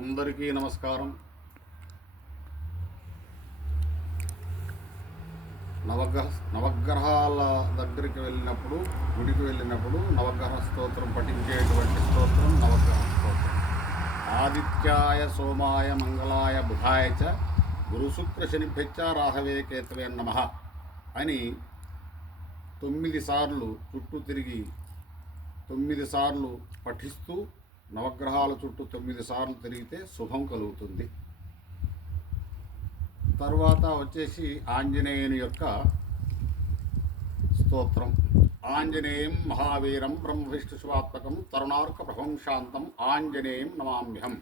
అందరికీ నమస్కారం. నవగ్రహాల దగ్గరికి వెళ్ళినప్పుడు, గుడికి వెళ్ళినప్పుడు నవగ్రహ స్తోత్రం పఠించేటువంటి స్తోత్రం నవగ్రహ స్తోత్రం. ఆదిత్యాయ సోమాయ మంగళాయ బుధాయ చ గురుశుక్ర శనిభ్యచ్చ రాహవే కేతవే నమః అని 9 సార్లు చుట్టూ తిరిగి 9 సార్లు పఠిస్తూ నవగ్రహాల చుట్టూ 9 సార్లు తిరిగితే శుభం కలుగుతుంది. తర్వాత వచ్చేసి ఆంజనేయుని యొక్క స్తోత్రం. ఆంజనేయం మహావీరం బ్రహ్మవిష్ణు శివాత్మకం తరుణార్క ప్రభం శాంతం ఆంజనేయం నమామ్యహం.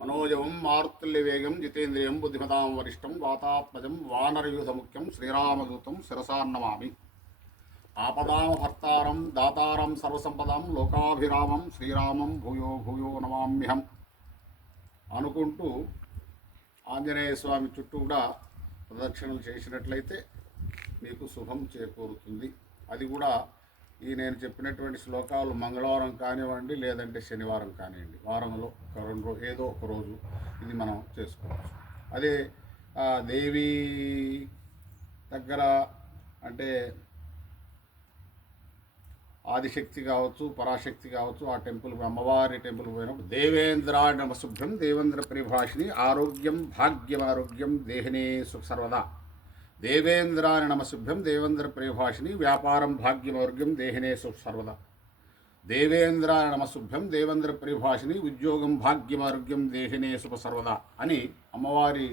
మనోజవం మారుతుల్యవేగం జితేంద్రియం బుద్ధిమతాం వరిష్టం వాతాత్మజం వానరయూధముఖ్యం శ్రీరామదూతం శిరసాన్నమామి. ఆపదామహర్తారం దాతారం సర్వసంపదాం లోకాభిరామం శ్రీరామం భూయో భూయో నమామ్యహం అనుకుంటూ ఆంజనేయ స్వామి చుట్టూ కూడా ప్రదక్షిణలు చేసినట్లయితే మీకు శుభం చేకూరుతుంది. అది కూడా ఈ నేను చెప్పినటువంటి శ్లోకాలు మంగళవారం కానివ్వండి, లేదంటే శనివారం కానివ్వండి, వారంలో ఒక 2 రోజు ఏదో ఒక రోజు ఇది మనం చేసుకోవచ్చు. అదే దేవి దగ్గర అంటే ఆదిశక్తి కావచ్చు, పరాశక్తి కావచ్చు, ఆ టెంపుల్ అమ్మవారి టెంపుల్ పోయినప్పుడు దేవేంద్రాయ నమశుభ్యం దేవేంద్ర పరిభాషిణి ఆరోగ్యం భాగ్యం ఆరోగ్యం దేహినే సర్వదా. దేవేంద్రాయ నమశుభ్యం దేవేంద్ర పరిభాషిణి వ్యాపారం భాగ్యం ఆరోగ్యం దేహినే సర్వదా. దేవేంద్రాయ నమశుభ్యం దేవేంద్ర పరిభాషిణి ఉద్యోగం భాగ్యం ఆరోగ్యం దేహినే సర్వదా అని అమ్మవారి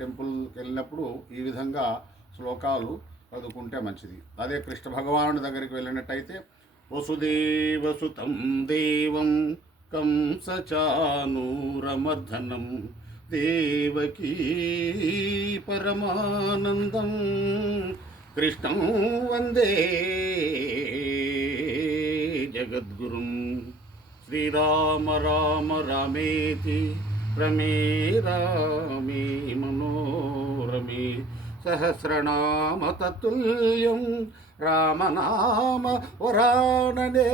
టెంపుల్కి వెళ్ళినప్పుడు ఈ విధంగా శ్లోకాలు చదువుకుంటే మంచిది. అదే కృష్ణ భగవానుడి దగ్గరికి వెళ్ళినట్టయితే వసుదేవసుతం దేవం కంసచానూరమర్ధనం దేవకీ పరమానందం కృష్ణం వందే జగద్గురుం. శ్రీరామ రామ రామేతి రమే రామే మనోరమే సహస్రనామ తతుల్యం రామనామ వరాననే.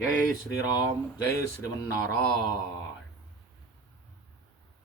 జై శ్రీరామ్, జై శ్రీమన్నారాయణ.